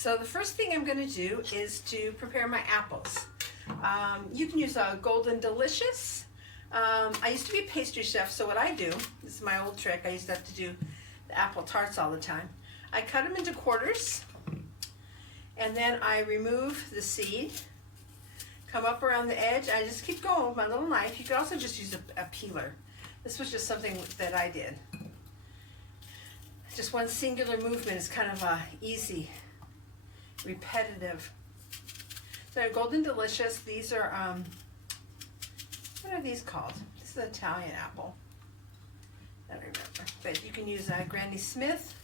So the first thing I'm going to do is to prepare my apples. You can use a Golden Delicious. I used to be a pastry chef, so what I do, this is my old trick, I used to have to do the apple tarts all the time. I cut them into quarters, and then I remove the seed, come up around the edge, I just keep going with my little knife. You could also just use a peeler. This was just something that I did. Just one singular movement is kind of easy, repetitive. So Golden Delicious, these are, what are these called? This is an Italian apple. I don't remember. But you can use Granny Smith.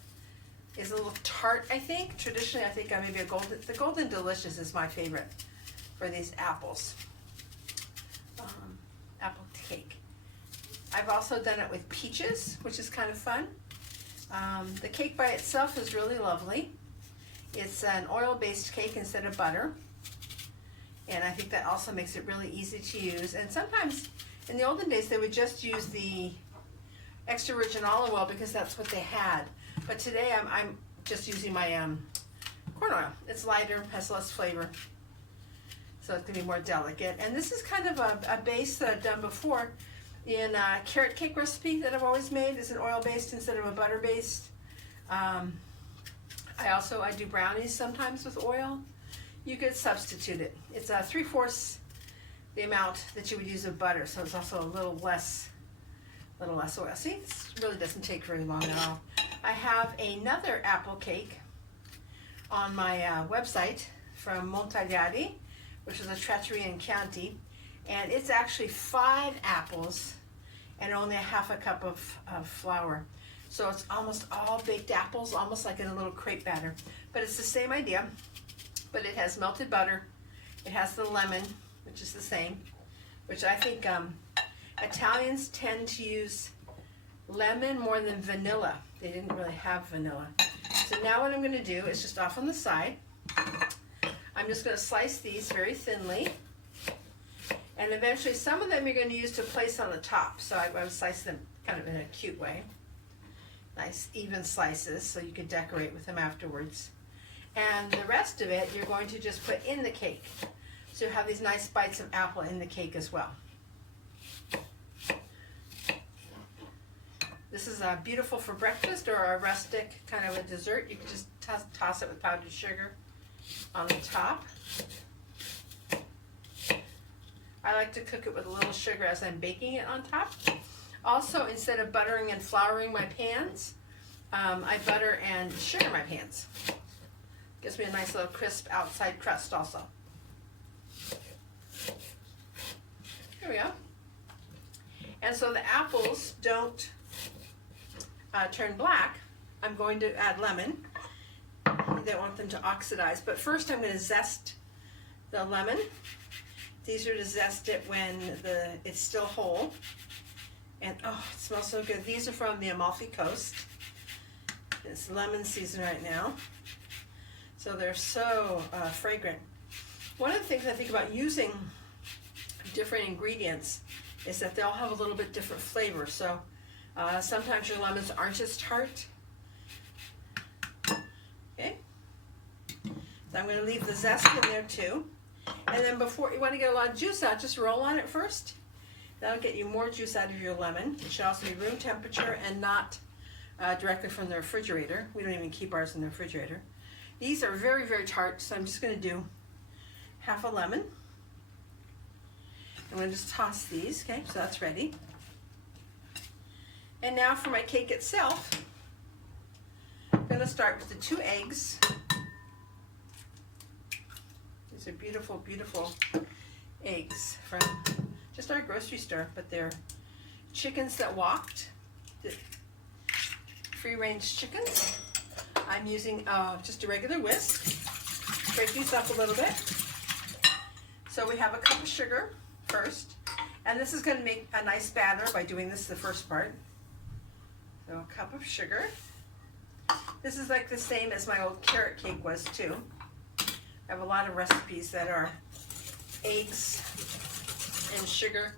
Is a little tart, I think. Traditionally, I think maybe the Golden Delicious is my favorite for these apples. Apple cake. I've also done it with peaches, which is kind of fun. The cake by itself is really lovely. It's an oil-based cake instead of butter. And I think that also makes it really easy to use. And sometimes, in the olden days, they would just use the extra virgin olive oil because that's what they had. But today, I'm just using my corn oil. It's lighter, has less flavor, so it's gonna be more delicate. And this is kind of a base that I've done before in a carrot cake recipe that I've always made. It's an oil-based instead of a butter-based. I do brownies sometimes with oil. You could substitute it. It's 3/4 the amount that you would use of butter, so it's also a little less oil. See, this really doesn't take very long at all. I have another apple cake on my website from Montagliati, which is a trattoria in Chianti, and it's actually 5 apples and only a half a cup of flour. So it's almost all baked apples, almost like in a little crepe batter. But it's the same idea, but it has melted butter. It has the lemon, which is the same, which I think Italians tend to use lemon more than vanilla. They didn't really have vanilla. So now what I'm going to do is just off on the side, I'm just going to slice these very thinly. And eventually some of them you're going to use to place on the top. So I would slice them kind of in a cute way. Nice even slices so you can decorate with them afterwards. And the rest of it you're going to just put in the cake. So you have these nice bites of apple in the cake as well. This is beautiful for breakfast or a rustic kind of a dessert. You can just toss it with powdered sugar on the top. I like to cook it with a little sugar as I'm baking it on top. Also, instead of buttering and flouring my pans, I butter and sugar my pans. Gives me a nice little crisp outside crust also. Here we go. And so the apples don't turn black. I'm going to add lemon. I don't want them to oxidize, but first I'm going to zest the lemon. These are to zest it when it's still whole. And oh, it smells so good. These are from the Amalfi Coast. It's lemon season right now. So they're so fragrant. One of the things I think about using different ingredients is that they all have a little bit different flavor. So sometimes your lemons aren't as tart. Okay. So I'm going to leave the zest in there too. And then before you want to get a lot of juice out, just roll on it first. That'll get you more juice out of your lemon. It should also be room temperature and not directly from the refrigerator. We don't even keep ours in the refrigerator. These are very, very tart, so I'm just going to do half a lemon. I'm going to just toss these, okay, so that's ready. And now for my cake itself, I'm going to start with the 2 eggs. These are beautiful, beautiful eggs from just our grocery store, but they're chickens that walked, free-range chickens. I'm using just a regular whisk. Break these up a little bit. So we have a cup of sugar first, and this is going to make a nice batter by doing this the first part. So a cup of sugar. This is like the same as my old carrot cake was too. I have a lot of recipes that are eggs and sugar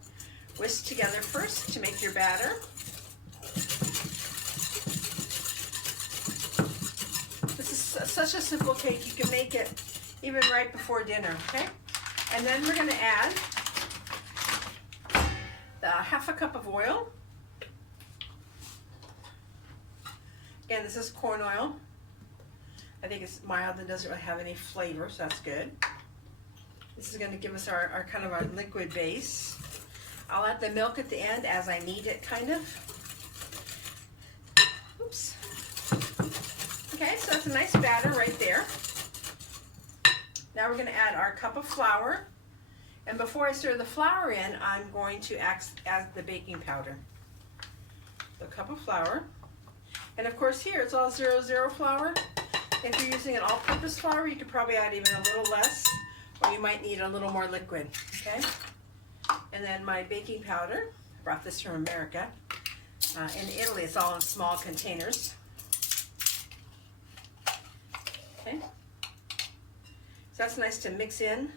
whisked together first to make your batter. This is such such a simple cake. You can make it even right before dinner, okay? And then we're gonna add the half a cup of oil. Again, this is corn oil. I think it's mild and doesn't really have any flavor, so that's good. This is going to give us our kind of our liquid base. I'll add the milk at the end as I need it, kind of. Oops. Okay, so that's a nice batter right there. Now we're going to add our cup of flour. And before I stir the flour in, I'm going to add the baking powder. The cup of flour. And of course here it's all 0-0 flour. If you're using an all-purpose flour, you could probably add even a little less, or you might need a little more liquid, okay? And then my baking powder, I brought this from America. In Italy, it's all in small containers. Okay. So that's nice to mix in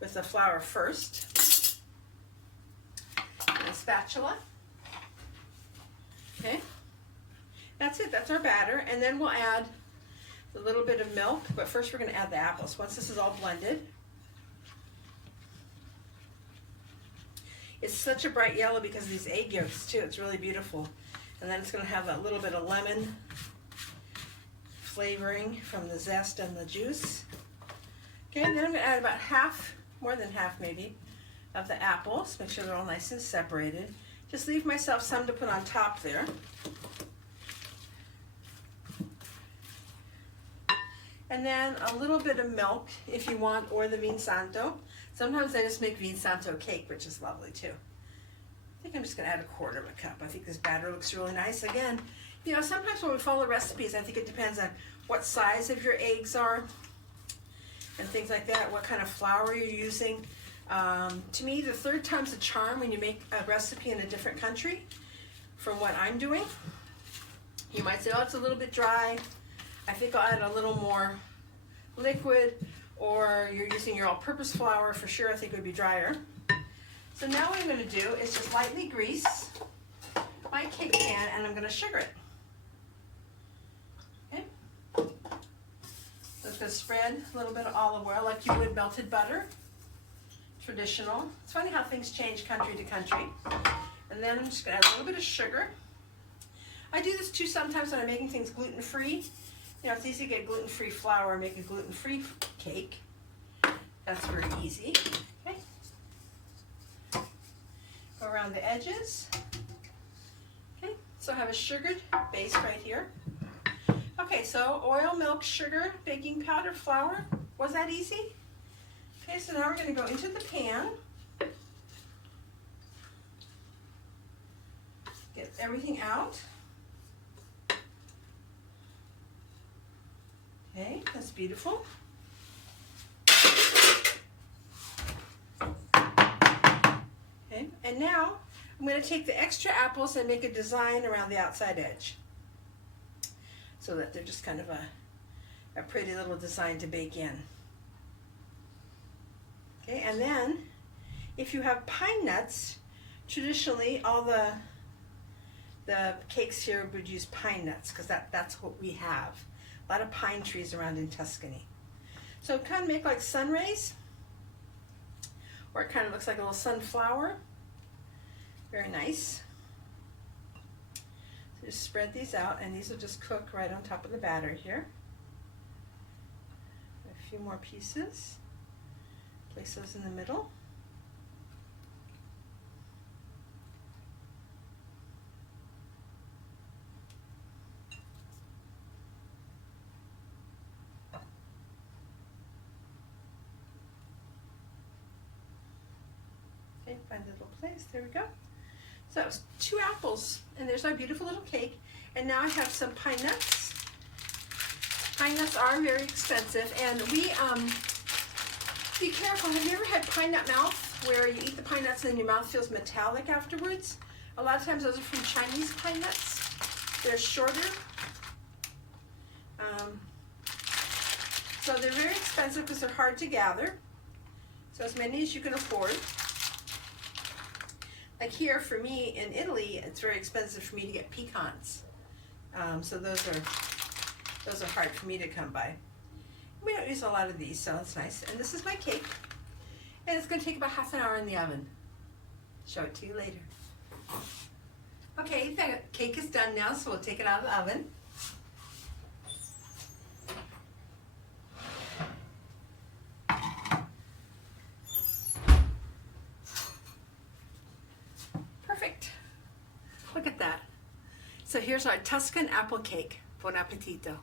with the flour first. And a spatula. Okay. That's it, that's our batter. And then we'll add a little bit of milk, but first we're going to add the apples. Once this is all blended, it's such a bright yellow because of these egg yolks too. It's really beautiful. And then it's going to have a little bit of lemon flavoring from the zest and the juice. Okay, and then I'm going to add about half, more than half maybe, of the apples. Make sure they're all nice and separated. Just leave myself some to put on top there. And then a little bit of milk if you want, or the vin santo. Sometimes I just make vin santo cake, which is lovely too. I think I'm just gonna add 1/4 of a cup. I think this batter looks really nice. Again, you know, sometimes when we follow recipes, I think it depends on what size of your eggs are and things like that, what kind of flour you're using. To me, the 3rd time's a charm when you make a recipe in a different country from what I'm doing. You might say, oh, it's a little bit dry. I think I'll add a little more liquid, or you're using your all-purpose flour, for sure I think it would be drier. So now what I'm going to do is just lightly grease my cake pan, and I'm going to sugar it. Okay. So it's going to spread a little bit of olive oil like you would melted butter. Traditional. It's funny how things change country to country. And then I'm just going to add a little bit of sugar. I do this too sometimes when I'm making things gluten-free. You know, it's easy to get gluten-free flour and make a gluten-free cake. That's very easy. Okay. Go around the edges. Okay, so I have a sugared base right here. Okay, so oil, milk, sugar, baking powder, flour. Was that easy? Okay, so now we're going to go into the pan. Get everything out. Okay, that's beautiful. Okay, and now I'm going to take the extra apples and make a design around the outside edge so that they're just kind of a pretty little design to bake in. Okay, and then if you have pine nuts, traditionally all the cakes here would use pine nuts because that's what we have. A lot of pine trees around in Tuscany. So kind of make like sun rays, or it kind of looks like a little sunflower. Very nice. So just spread these out, and these will just cook right on top of the batter here. A few more pieces. Place those in the middle. Okay, find a little place. There we go. So that was 2 apples, and there's our beautiful little cake. And now I have some pine nuts. Pine nuts are very expensive, and we be careful. Have you ever had pine nut mouth, where you eat the pine nuts and then your mouth feels metallic afterwards? A lot of times those are from Chinese pine nuts. They're shorter. So they're very expensive because they're hard to gather. So as many as you can afford. Like here for me in Italy, it's very expensive for me to get pecans. So those are Those are hard for me to come by. We don't use a lot of these, so it's nice. And this is my cake. And it's going to take about half an hour in the oven. Show it to you later. Okay, the cake is done now, so we'll take it out of the oven. Perfect. Look at that. So here's our Tuscan apple cake. Buon appetito.